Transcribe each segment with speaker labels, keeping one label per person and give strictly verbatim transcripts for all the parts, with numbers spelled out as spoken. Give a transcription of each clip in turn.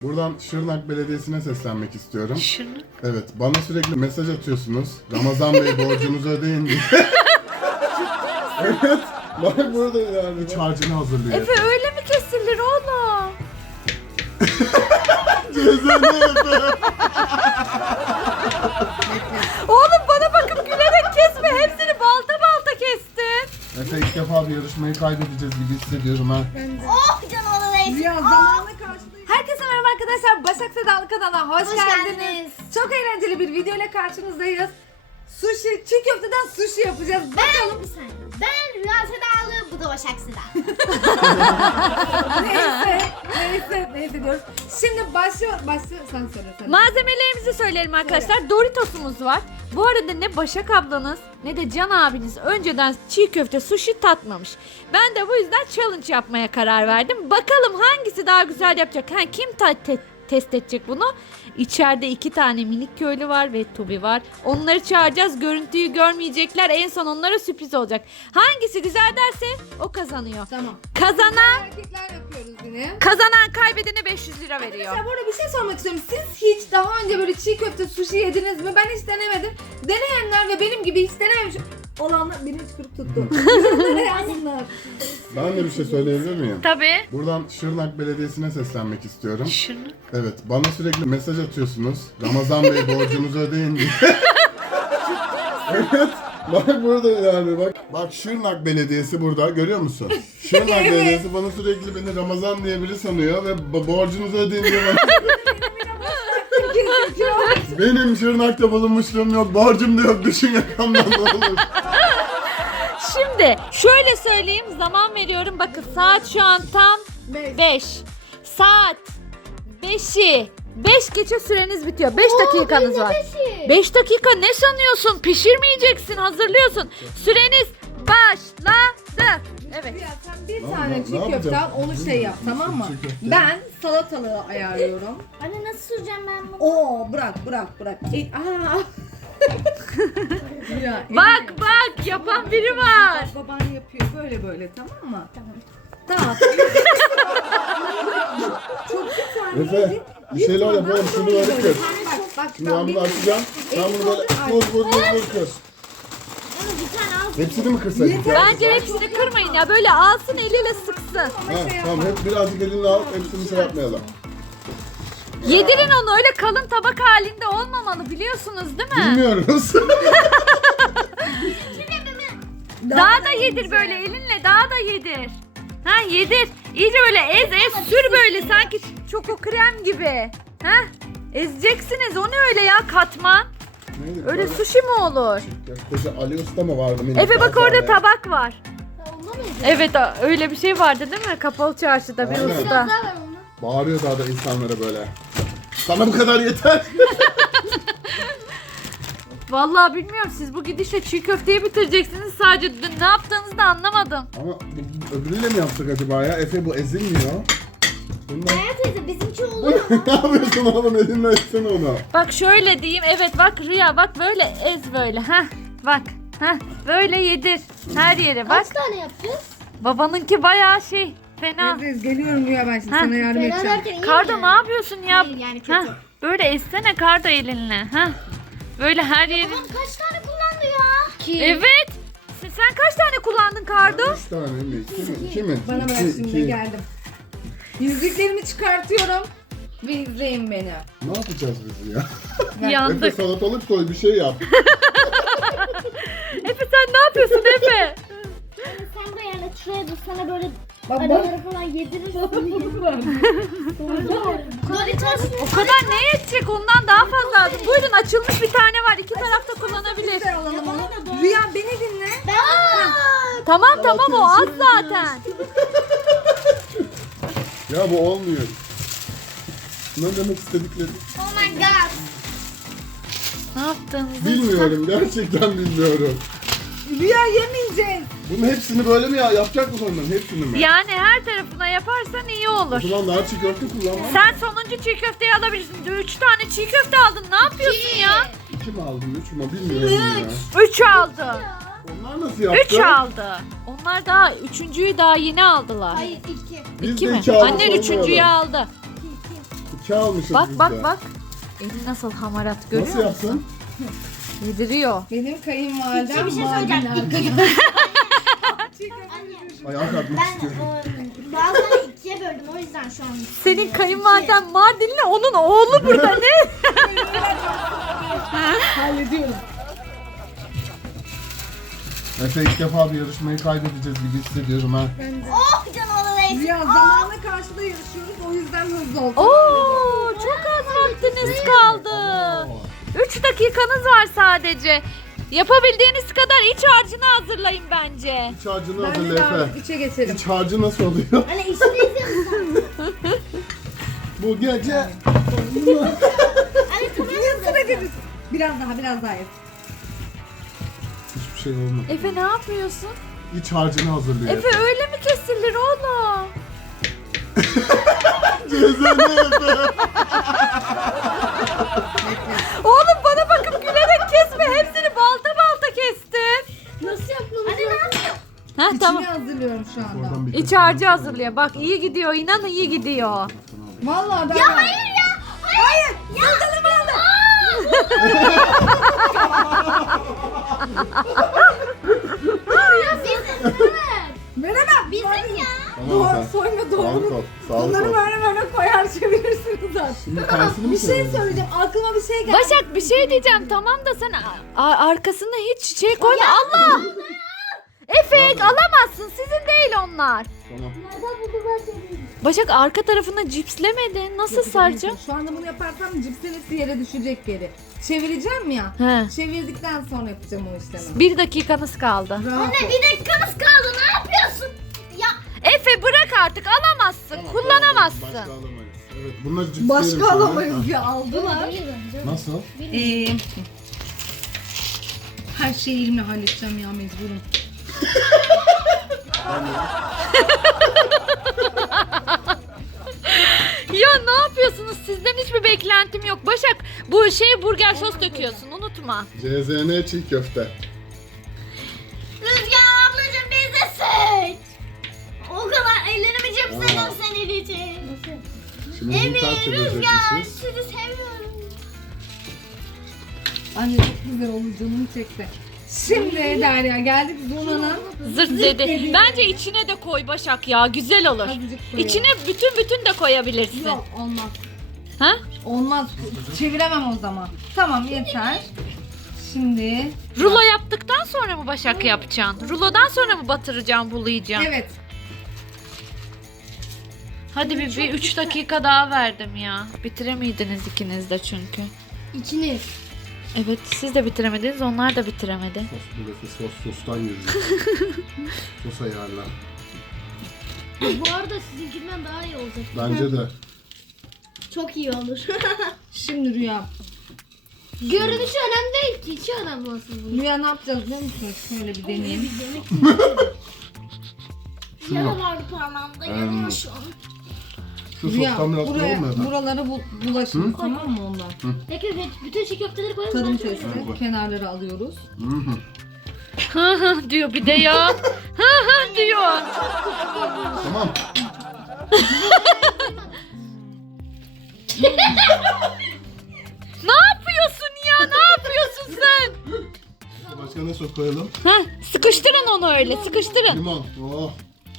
Speaker 1: Buradan Şırnak Belediyesi'ne seslenmek istiyorum.
Speaker 2: Şırnak?
Speaker 1: Evet, bana sürekli mesaj atıyorsunuz. Ramazan Bey borcunuzu ödeyin diye. Evet, bak burada yani iç harcını hazırlıyor.
Speaker 2: Efe öyle mi kesilir oğlum?
Speaker 1: Cezene Efe.
Speaker 2: Oğlum bana bakıp gülerek kesme. Hepsini balta balta kestin.
Speaker 1: Efe ilk defa bir yarışmayı kaybedeceğiz gibi hissediyorum ha.
Speaker 3: Oh canım onu
Speaker 4: Biraz zamanla karşılayın.
Speaker 2: Herkese merhaba arkadaşlar. Başak Sedalı kanalına hoş,
Speaker 3: Hoş
Speaker 2: geldiniz.
Speaker 3: geldiniz.
Speaker 2: Çok eğlenceli bir video ile karşınızdayız. Sushi, çiğ köfteden sushi yapacağız.
Speaker 3: Ben bir saniye. Ben Rüya Sedalı, bu da Başak Sedalı.
Speaker 2: neyse, neyse, neyse diyoruz. Şimdi başlıyor, başlıyor. Sen söyle, sen. Malzemelerimizi söyleyelim arkadaşlar. Doritos'umuz var. Bu arada ne Başak ablanız ne de Can abiniz önceden çiğ köfte sushi tatmamış. Ben de bu yüzden challenge yapmaya karar verdim. Bakalım hangisi daha güzel yapacak. Ha, kim ta- te- test edecek bunu? İçeride iki tane minik köylü var ve Tobi var. Onları çağıracağız. Görüntüyü görmeyecekler. En son onlara sürpriz olacak. Hangisi güzel derse o kazanıyor.
Speaker 4: Tamam.
Speaker 2: Kazanan
Speaker 4: Erkekler yapıyoruz yine.
Speaker 2: kazanan kaybedene beş yüz lira veriyor.
Speaker 4: Arkadaşlar bu arada bir şey sormak istiyorum. Siz hiç daha önce böyle çiğ köfte sushi yediniz mi? Ben hiç denemedim. Deneyenler ve benim gibi hiç denememiş olanlar beni hiç kırık tuttu. Yorumlara yazsınlar.
Speaker 1: Ben de bir şey söyleyebilir miyim?
Speaker 2: Tabii.
Speaker 1: Buradan Şırnak Belediyesi'ne seslenmek istiyorum.
Speaker 2: Şırnak.
Speaker 1: Evet, bana sürekli mesaj atıyorsunuz. Ramazan Bey borcunuzu ödeyin diye. Evet, bak burada yani bak. Bak Şırnak Belediyesi burada, görüyor musun? Şırnak Belediyesi bana sürekli beni Ramazan diye biri sanıyor ve bo- borcunuzu ödeyin diye bana. Benim Şırnak'ta bulunmuşluğum yok, borcum da yok, düşün yakamdan ne olur.
Speaker 2: Şimdi şöyle söyleyeyim, zaman veriyorum. Bakın saat şu an tam
Speaker 4: Beş.
Speaker 2: beş. Saat beşi beş geçe süreniz bitiyor. beş dakikanız var. beş dakika ne sanıyorsun? Pişirmeyeceksin, hazırlıyorsun. Süreniz başladı. Evet.
Speaker 4: Ya sen bir
Speaker 1: Ne-
Speaker 4: tane
Speaker 1: ne-
Speaker 4: çiğ
Speaker 1: ne
Speaker 4: köfte al,
Speaker 1: yapacağız?
Speaker 4: onu şey yap, tamam mı?
Speaker 1: Çiğ köfte.
Speaker 4: Ben salatalığı ayarlıyorum.
Speaker 3: Anne nasıl süreceğim ben bunu?
Speaker 4: Oo bırak bırak bırak. E, aa. Ya,
Speaker 2: Bak bak yapan biri var.
Speaker 4: Bak, baban yapıyor böyle böyle, tamam mı?
Speaker 3: Tamam.
Speaker 4: Tamam. Çok bir tane.
Speaker 1: Efe, bir şeyler yapalım, şunu böyle kır.
Speaker 4: Bak bak.
Speaker 1: Şimdi ben bunu açacağım, ben bunu böyle vur vur vur vur kır.
Speaker 3: Anne bir tane al.
Speaker 1: Hepsini mi kırsaydık?
Speaker 4: Yeter.
Speaker 1: ya?
Speaker 2: Bence hepsini kırmayın ya. Böyle alsın eliyle sıksın.
Speaker 1: Ha, tamam, hep birazcık elinle al, hepsini şey yapmayalım.
Speaker 2: Yedirin onu, öyle kalın tabak halinde olmamalı, biliyorsunuz değil mi?
Speaker 1: Bilmiyoruz.
Speaker 2: Daha da yedir böyle elinle, daha da yedir. Ha yedir. İyice böyle ez ez sür böyle sanki çoko krem gibi. Ha? Ezeceksiniz, o ne öyle ya, katman.
Speaker 1: Neydi?
Speaker 2: Öyle
Speaker 1: Böyle
Speaker 2: sushi mi olur?
Speaker 1: köfteci Ali Usta mı vardı? minik
Speaker 2: Efe bak
Speaker 1: tane?
Speaker 2: orada tabak var.
Speaker 3: Onda mıydı?
Speaker 2: Evet öyle bir şey vardı değil mi? Kapalı çarşıda bir
Speaker 1: Aynen.
Speaker 2: usta.
Speaker 3: Biraz daha ver onu.
Speaker 1: Bağırıyor daha da insanlara böyle. Sana bu kadar yeter.
Speaker 2: Vallahi bilmiyorum, siz bu gidişle çiğ köfteyi bitireceksiniz sadece. Dün ne yaptığınızı da anlamadım.
Speaker 1: Ama bu- öbürüyle mi yaptık acaba ya? Efe bu ezilmiyor. Bundan...
Speaker 3: Aya teyze bizimki oluyor mu?
Speaker 1: Ne yapıyorsun oğlum? Elinle etsene onu.
Speaker 2: Bak şöyle diyeyim, evet bak Rüya, bak böyle ez böyle. Heh bak. Heh böyle yedir. Her yere bak.
Speaker 3: Kaç tane yapacağız?
Speaker 2: Babanınki bayağı şey fena.
Speaker 4: Aziz geliyorum Rüya, ben şimdi
Speaker 2: Ha.
Speaker 4: sana yardım
Speaker 3: Fena
Speaker 4: edeceğim.
Speaker 3: derken iyi
Speaker 2: Kardo
Speaker 3: mi
Speaker 2: ne yapıyorsun ya?
Speaker 3: Hayır, yani kötü.
Speaker 2: Heh, böyle essene Kardo elinle. Heh. Böyle her yerin.
Speaker 3: Babam kaç tane kullandı ya? İki.
Speaker 2: Evet. Sen, sen kaç tane kullandın Kardo?
Speaker 1: Üç tane mi? İki mi? İki mi?
Speaker 4: Bana bırak
Speaker 1: İki,
Speaker 4: şimdi,
Speaker 1: iki.
Speaker 4: geldim. Yüzüklerimi çıkartıyorum ve izleyin beni.
Speaker 1: Ne yapacağız biz ya? Efe
Speaker 2: Yandık.
Speaker 1: salatalık koy, bir şey yap.
Speaker 2: Efe sen ne yapıyorsun Efe?
Speaker 3: Anne sen de yani şuraya dur, sana böyle
Speaker 4: Bak bak.
Speaker 3: aralara falan yedirirsin. Doritos.
Speaker 2: O kadar ne yetecek, ondan daha fazla lazım. Buyurun, açılmış bir tane var. İki tarafta kullanabilir.
Speaker 4: Güzel alalım
Speaker 3: Ya bana
Speaker 4: onu.
Speaker 3: da doğru.
Speaker 4: Rüya beni dinle.
Speaker 3: Ben
Speaker 2: Tamam tamam, o az zaten.
Speaker 1: Ya bu olmuyor. Ne demek istedikleri?
Speaker 3: Oh my god.
Speaker 2: Ne yaptığınızı?
Speaker 1: Bilmiyorum, gerçekten bilmiyorum.
Speaker 4: Rüya yemeyeceğiz.
Speaker 1: Bunun hepsini böyle mi ya? Yapacak mısın onların hepsini mi?
Speaker 2: Yani her tarafına yaparsan iyi
Speaker 1: O
Speaker 2: olur.
Speaker 1: zaman daha çiğ köfte kullanmam.
Speaker 2: Sen sonuncu çiğ köfteyi alabilirsin. Üç tane çiğ köfte aldın. Ne yapıyorsun ya?
Speaker 1: İki mi aldın, üç mü? Bilmiyorum ya.
Speaker 2: Üç aldı.
Speaker 1: Onlar nasıl yaptı?
Speaker 2: Üç aldı. Onlar daha üçüncüyü daha yeni aldılar.
Speaker 3: Hayır iki.
Speaker 1: Biz
Speaker 2: İki
Speaker 1: de
Speaker 2: mi?
Speaker 1: iki aldık,
Speaker 2: Annen
Speaker 1: olmayalım.
Speaker 2: üçüncüyü aldı.
Speaker 1: İki almışız
Speaker 2: Bak
Speaker 1: biz
Speaker 2: bak
Speaker 1: de.
Speaker 2: bak. Eli nasıl hamarat görüyor
Speaker 1: Nasıl
Speaker 2: musun?
Speaker 1: yaptın?
Speaker 2: Yediriyor.
Speaker 4: Benim kayınvalidem
Speaker 3: Bir şey
Speaker 4: Mardin
Speaker 3: söyleyeceğim.
Speaker 4: arkadaşlar.
Speaker 1: Ayağa kalkmak
Speaker 3: Ben
Speaker 1: istiyorum.
Speaker 3: e, bazıları ikiye böldüm o yüzden şu an.
Speaker 2: Senin kayınvaliden Mardinli, onun oğlu burada ne?
Speaker 4: Hallediyorum.
Speaker 1: Efe ilk defa bir yarışmayı kaybedeceğiz gibi hissediyorum ha.
Speaker 3: Oh canım neyse.
Speaker 4: Ya zamana karşı da yarışıyoruz o yüzden hızlı olsun.
Speaker 2: Oo, çok az vaktiniz kaldı. üç dakikanız var sadece. Yapabildiğiniz kadar iç harcını hazırlayın bence.
Speaker 1: İç harcını
Speaker 4: Bence
Speaker 1: hazırla
Speaker 4: de
Speaker 1: Efe.
Speaker 4: artık içe geçelim.
Speaker 1: İç harcı nasıl oluyor?
Speaker 3: Hani işini izliyorsun.
Speaker 1: Bu gece
Speaker 3: Hani tabii
Speaker 4: Sıra geliriz. Biraz daha biraz daha yap.
Speaker 1: hiçbir şey olmadı.
Speaker 2: Efe ne yapıyorsun?
Speaker 1: İç harcını hazırlıyor.
Speaker 2: Efe öyle mi kesilir oğlum?
Speaker 1: Cezene Efe.
Speaker 2: Oğlum bana bakıp gülerek kesme. Hepsini balta balta kestin.
Speaker 3: nasıl yapmamız Hani ne yapıyor?
Speaker 2: Ha
Speaker 4: İçini
Speaker 2: tamam.
Speaker 4: hazırlıyorum şu anda.
Speaker 1: Oradan bir
Speaker 2: İç harcı hazırlıyor. Bak iyi gidiyor. İnan iyi gidiyor.
Speaker 4: Vallahi ben...
Speaker 3: Ya hayır ya. Hayır. Ya. Sultanım aldı. Ya bizim.
Speaker 4: Veremem.
Speaker 3: Bizim ya.
Speaker 1: Tamam
Speaker 4: Doğru,
Speaker 1: sen.
Speaker 4: soyma
Speaker 1: Sağlık ol.
Speaker 4: doğru.
Speaker 1: Sağlık
Speaker 4: Bunları
Speaker 1: ol.
Speaker 4: böyle böyle koyar çevirirsiniz zaten.
Speaker 1: Şimdi tersini mi
Speaker 4: Bir şey
Speaker 1: söylüyorsun?
Speaker 4: söyleyeceğim. Aklıma bir şey geldi.
Speaker 2: Başak bir şey diyeceğim. Tamam da sen a- a- arkasında hiç şey koyma. Allah! Efe alamazsın. Sizin değil onlar.
Speaker 1: Tamam.
Speaker 2: Başak arka tarafını cipslemedin. Nasıl saracağım?
Speaker 4: Şu anda bunu yaparsam cipsin hepsi yere düşecek geri. Çevireceğim ya.
Speaker 2: He.
Speaker 4: Çevirdikten sonra yapacağım o işlemi.
Speaker 2: Bir dakikanız kaldı.
Speaker 4: Rahat
Speaker 3: Anne
Speaker 4: ol.
Speaker 3: bir dakikamız kaldı. Ne yapıyorsun? Ya.
Speaker 2: Efe bırak artık alamazsın.
Speaker 1: Tamam,
Speaker 2: kullanamazsın.
Speaker 1: Başka alamayız. Evet bunları cipsleyelim
Speaker 4: Başka
Speaker 1: şöyle.
Speaker 4: alamayız
Speaker 1: Ha.
Speaker 4: ya aldılar.
Speaker 1: Nasıl?
Speaker 4: Ee, her şeyi elimle halledeceğim ya mecburum.
Speaker 2: Ya ne yapıyorsunuz? Sizden hiçbir beklentim yok. Başak bu şeye burger sos döküyorsun. Unutma.
Speaker 1: C Z N çiğ köfte.
Speaker 3: Rüzgar ablacığım biz de seç. O kadar ellerimi cipsledim
Speaker 1: Aa.
Speaker 3: senin için.
Speaker 1: Şimdi bunu ters
Speaker 3: Evet Rüzgar
Speaker 1: çevirecekmişiz.
Speaker 3: sizi seviyorum.
Speaker 4: Anne çok güzel oldu canım çekti. Şimdi Derya geldik Zuna'nın
Speaker 2: Zırt dedi. Bence içine de koy Başak ya. Güzel olur.
Speaker 4: azıcık koyalım.
Speaker 2: İçine bütün bütün de koyabilirsin.
Speaker 4: Yok olmaz.
Speaker 2: Ha?
Speaker 4: Olmaz. Çeviremem o zaman. Tamam yeter. Şimdi
Speaker 2: Rulo yaptıktan sonra mı Başak yapacaksın? Rulodan sonra mı batıracaksın, bulayacağım?
Speaker 4: evet.
Speaker 2: Hadi bir, bir üç dakika daha verdim ya. Bitiremediniz ikiniz de çünkü.
Speaker 3: İçiniz.
Speaker 2: Evet siz de bitiremediniz, onlar da bitiremedi.
Speaker 1: Sos burası sos sostan yürüyor. Sos ayarla.
Speaker 3: Bu arada sizinkinden daha iyi olacak.
Speaker 1: Bence de.
Speaker 3: Çok iyi olur.
Speaker 4: Şimdi Rüya.
Speaker 3: Görünüşü önemli değil ki. Hiç önemli olsun bu.
Speaker 4: Rüya ne yapacağız biliyor musunuz? Şöyle bir deneyeyim.
Speaker 3: Yara vardı parmağımda yanıyor şu an.
Speaker 1: Şu
Speaker 4: Rüya
Speaker 1: sostan biraz
Speaker 4: buraya,
Speaker 1: koyalım mı Efe?
Speaker 4: buralara bu, bulaşın tamam mı ondan?
Speaker 3: Peki bütün çiğ köfteleri koyalım
Speaker 4: Tadım
Speaker 3: mı?
Speaker 4: testi. Kenarları alıyoruz.
Speaker 1: Hı hı.
Speaker 2: Hı hı diyor bir de ya. Hı hı diyor.
Speaker 1: Tamam.
Speaker 2: Ne yapıyorsun ya? Ne yapıyorsun sen?
Speaker 1: Başka ne sos koyalım?
Speaker 2: Heh, sıkıştırın onu öyle, sıkıştırın.
Speaker 1: Limon. Oh.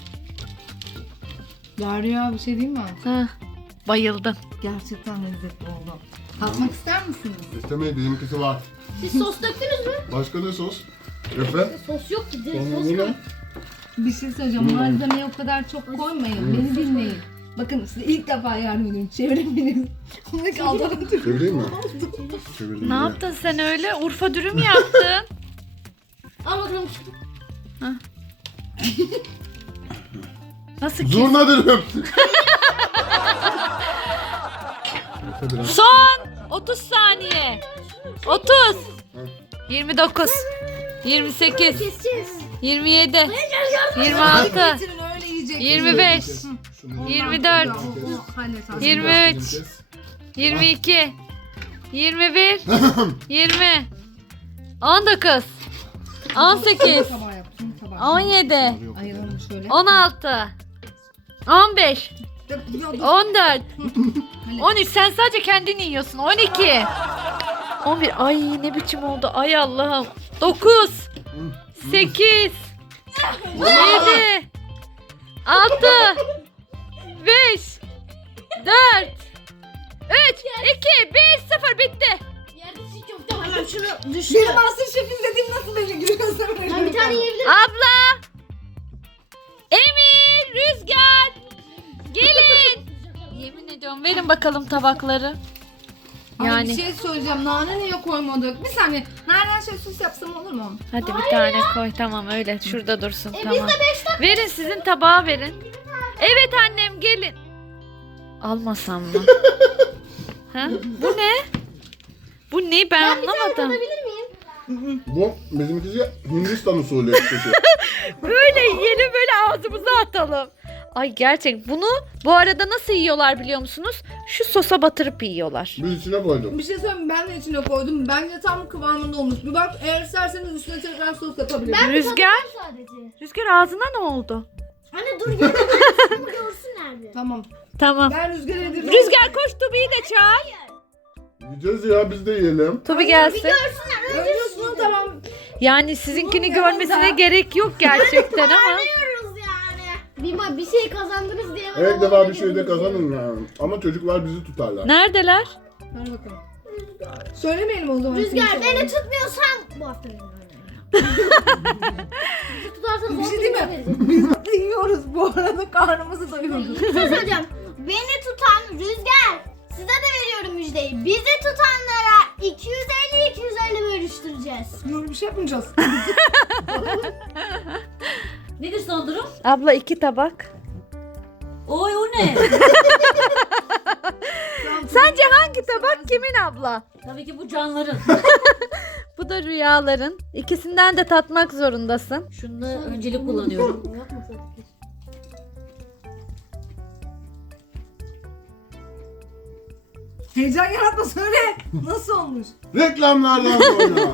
Speaker 4: Derya bir şey diyeyim mi?
Speaker 2: Heh, bayıldım.
Speaker 4: Gerçekten lezzetli oldu. Tatmak ister misiniz?
Speaker 1: İstemeyi benimkisi var.
Speaker 3: Siz sos döktünüz mü?
Speaker 1: Başka ne sos? Efe?
Speaker 3: Sos yok ki. Direkt
Speaker 1: Sonra
Speaker 3: sos
Speaker 1: bu
Speaker 3: var.
Speaker 1: ne?
Speaker 4: Bir şey söyleyeceğim.
Speaker 1: Hmm.
Speaker 4: Malzemeyi o kadar çok koymayın. Beni dinleyin. Bakın size ilk defa yardım ediyorum. Çevirin beni. Onu kaldırın.
Speaker 1: Çevireyim mi? Çevirdim.
Speaker 2: Ne
Speaker 1: ya.
Speaker 2: yaptın sen öyle? Urfa dürüm yaptın.
Speaker 3: Al bakalım.
Speaker 2: Nasıl ki?
Speaker 1: Zurna dürüm. Efe biraz.
Speaker 2: Son otuz saniye. otuz. yirmi dokuz. yirmi sekiz.
Speaker 3: Keseceğiz.
Speaker 2: yirmi yedi. yirmi altı.
Speaker 4: Getirin öyle yiyecek.
Speaker 2: yirmi beş.
Speaker 1: Şunu
Speaker 2: yirmi dört.
Speaker 4: O- o- hallet, hallet.
Speaker 2: yirmi üç.
Speaker 1: kes.
Speaker 2: yirmi iki. yirmi bir. yirmi. on dokuz. on sekiz.
Speaker 4: Tabağı yaptım. Tabağı.
Speaker 2: on yedi.
Speaker 4: Ayıralım şöyle.
Speaker 2: on altı. on beş. on dört. on üç. Sen sadece kendini yiyorsun. on iki. on bir. Ay ne biçim oldu. Ay Allah'ım. dokuz. sekiz. yedi. altı. beş. dört. üç. iki. bir. sıfır. Bitti.
Speaker 3: Yerde çiğ köfte var. Hemen şunu düştü.
Speaker 4: Benim Masterchef'im dediğim nasıl böyle gülüyorsun?
Speaker 3: Ben bir tane yiyebilirim.
Speaker 2: Abla. Emir. Rüzgar. Gelin. Yemin ediyorum verin bakalım tabakları.
Speaker 4: Yani.
Speaker 2: Yani
Speaker 4: Bir şey söyleyeceğim. Nane niye koymadık? Bir saniye. Nereden şey sos yapsam olur mu?
Speaker 2: hadi bir tane koy tamam öyle şurada dursun
Speaker 3: E
Speaker 2: tamam.
Speaker 3: biz de beş dakika.
Speaker 2: Verin sizin tabağı verin. Evet annem gelin. Almasam mı? Ha? Bu ne? Bu ne ben,
Speaker 3: Ben bir tane
Speaker 2: anlamadım.
Speaker 3: tadabilir miyim?
Speaker 1: Bu bizimkisi Hindistan usulü ekşisi.
Speaker 2: Böyle yiyelim böyle ağzımıza atalım. Ay gerçek bunu bu arada nasıl yiyorlar biliyor musunuz? Şu sosa batırıp yiyorlar.
Speaker 1: Biz içine koyduk.
Speaker 4: Bir şey söyleyeyim mi? Ben de içine koydum. Bence tam kıvamında olmuş. Bir bak eğer isterseniz üstüne tekrar sos yapabilirim.
Speaker 3: Ben bir
Speaker 2: Rüzgar?
Speaker 3: tadayım sadece.
Speaker 2: Rüzgar ağzına ne oldu?
Speaker 3: Anne dur yeme. Ben bunu görsünler bir.
Speaker 4: Tamam.
Speaker 2: Tamam.
Speaker 4: Ben Rüzgar'a yedirdim.
Speaker 2: Rüzgar koş Tubi'yi de çağır.
Speaker 1: Yiyeceğiz ya biz de yiyelim.
Speaker 2: Tubi gelsin.
Speaker 3: Görsünler.
Speaker 4: Önce şunu tamam.
Speaker 2: Yani sizinkini
Speaker 4: Bunun
Speaker 2: görmesine
Speaker 4: yanında-
Speaker 2: gerek yok gerçekten ama.
Speaker 3: Anlıyoruz yani. Bir, ma- bir şey kazandınız diye. bana
Speaker 1: Evet defa
Speaker 3: onları
Speaker 1: bir şey de
Speaker 3: yedirdim.
Speaker 1: kazanın yani. Ama çocuklar bizi tutarlar.
Speaker 2: Neredeler?
Speaker 4: Ver bakalım. Söylemeyelim o zaman.
Speaker 3: Rüzgar
Speaker 4: Şimdi
Speaker 3: beni tutmuyorsan bu hafta benim oynayacağım. Bizi tutarsanız
Speaker 4: Bir
Speaker 3: on
Speaker 4: şey
Speaker 3: bin
Speaker 4: değil
Speaker 3: lira
Speaker 4: mi?
Speaker 3: vereceğim.
Speaker 4: Biz de yiyoruz bu arada. Karnımızı doyurduk.
Speaker 3: Bir şey söyleyeceğim. Beni tutan Rüzgar. Size de veriyorum müjdeyi. Bizi tutanlara iki yüz elli iki yüz elli bölüştüreceğiz.
Speaker 4: Yok bir şey yapmayacağız.
Speaker 5: Nedir son durum?
Speaker 2: Abla iki tabak.
Speaker 5: Oy o ne?
Speaker 2: Sence hangi tabak kimin abla?
Speaker 5: Tabii ki bu canların.
Speaker 2: Bu da rüyaların. İkisinden de tatmak zorundasın.
Speaker 5: Şunu öncelik kullanıyorum.
Speaker 4: Heyecan yaratma söyle. Nasıl olmuş?
Speaker 1: Reklamlardan sonra.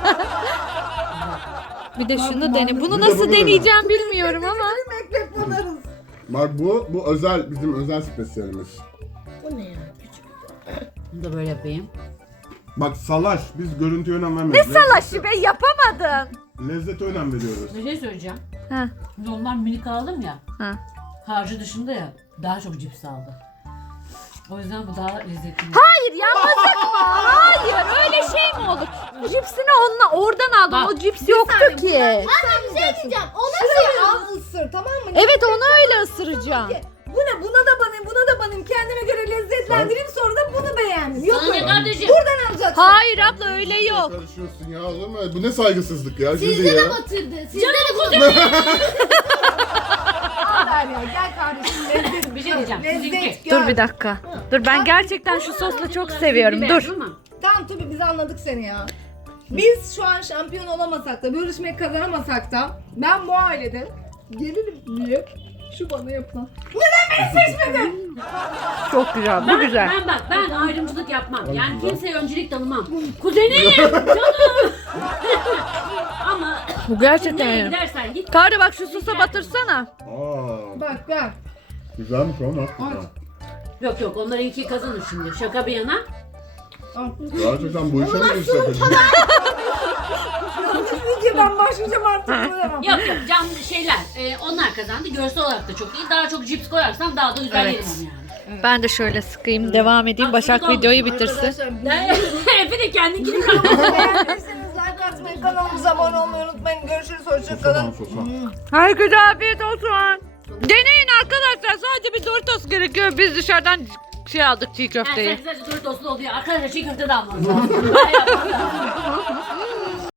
Speaker 2: Bir de şunu
Speaker 4: Bak,
Speaker 2: dene.
Speaker 4: bak.
Speaker 2: Bunu
Speaker 1: Bir de
Speaker 2: nasıl
Speaker 1: bunu dene.
Speaker 2: deneyeceğim bilmiyorum ama.
Speaker 4: Ekmek banarız.
Speaker 1: Bak bu bu özel bizim özel spesiyelimiz.
Speaker 3: Bu ne ya?
Speaker 5: Bunu da böyle yapayım.
Speaker 1: Bak salaş biz görüntüye önem vermiyoruz.
Speaker 2: Ne salaşı be yapamadın.
Speaker 1: Lezzete önem veriyoruz.
Speaker 5: Bir şey söyleyeceğim.
Speaker 2: Ha.
Speaker 5: Şimdi ondan minik aldım ya.
Speaker 2: Ha.
Speaker 5: Harcı dışında ya. Daha çok cips aldı. O yüzden bu daha lezzetli.
Speaker 2: Hayır yapmasın mı? Hayır öyle şey mi olur? Cipsini onunla oradan aldım.
Speaker 5: Bak.
Speaker 2: O cips yoktu
Speaker 4: saniye,
Speaker 2: ki.
Speaker 3: Anne bir şey diyeceğim. O
Speaker 4: Şurayı
Speaker 3: nasıl ya?
Speaker 4: al ısır tamam mı?
Speaker 2: Evet onu öyle ısıracağım.
Speaker 4: Bu ne? Buna da banayım, buna da banayım. Kendime göre lezzetlendireyim sonra da bunu beğendim. Yok
Speaker 5: Sana ne
Speaker 4: öyle.
Speaker 5: kardeşim?
Speaker 4: Buradan alacaksın.
Speaker 2: Hayır abla öyle yok.
Speaker 1: Karışıyorsun ya olur mu? Bu ne saygısızlık ya şimdi
Speaker 3: Sizde de
Speaker 1: ya.
Speaker 3: batırdı. Sizde de batırdı.
Speaker 4: Al Derya gel kardeşim lezzet.
Speaker 5: Bir şey diyeceğim.
Speaker 4: Lezzet
Speaker 5: Sizinki.
Speaker 4: gör.
Speaker 2: Dur bir dakika. Dur ben gerçekten şu sosla çok seviyorum. Dur.
Speaker 4: Tamam tabii biz anladık seni ya. Biz şu an şampiyon olamasak da, bölüşmek kazanamasak da ben bu ailede gelirim diye şu bana yapılan.
Speaker 2: Çok güzel. Bu
Speaker 5: Ben,
Speaker 2: güzel.
Speaker 5: ben bak ben ayrımcılık yapmam. Yani kimseye öncelik tanımam. Kuzenim, canım. Ama
Speaker 2: Bu gerçekten
Speaker 5: nereye
Speaker 2: öyle.
Speaker 5: gidersen git.
Speaker 2: Karı bak şu sosa batırsana.
Speaker 1: Aa,
Speaker 4: Bak bak.
Speaker 1: güzelmiş ama. hakikaten.
Speaker 5: Yok yok onlarınki kazanır şimdi. Şaka bir yana.
Speaker 1: Gerçekten bu işe mi girsek acaba?
Speaker 4: Yanlış video ben başlayacağım artık. Koyamam.
Speaker 5: Yok yok canlı şeyler. Ee, onlar kazandı. Görsel olarak da çok iyi. Daha çok cips koyarsan daha da güzel
Speaker 2: Evet.
Speaker 5: yerim onu yani.
Speaker 2: Ben de şöyle sıkayım devam edeyim. Başak videoyu bitirsin.
Speaker 4: Arkadaşlar
Speaker 5: Efe de kendini kırmıyor.
Speaker 4: beğendiyseniz like atmayı, kanalımıza abone olmayı unutmayın. Görüşürüz,
Speaker 1: Sosa
Speaker 4: hoşçakalın.
Speaker 1: sosa.
Speaker 2: Herkese afiyet olsun. Deneyin arkadaşlar. Sadece bir Doritos gerekiyor. Biz dışarıdan şey aldık çiğ
Speaker 5: Yani
Speaker 2: köfteyi.
Speaker 5: sen güzelce Doritos'lu oluyor. Arkadaşlar çiğ köfte de almanız lazım. Böyle yapmanız lazım.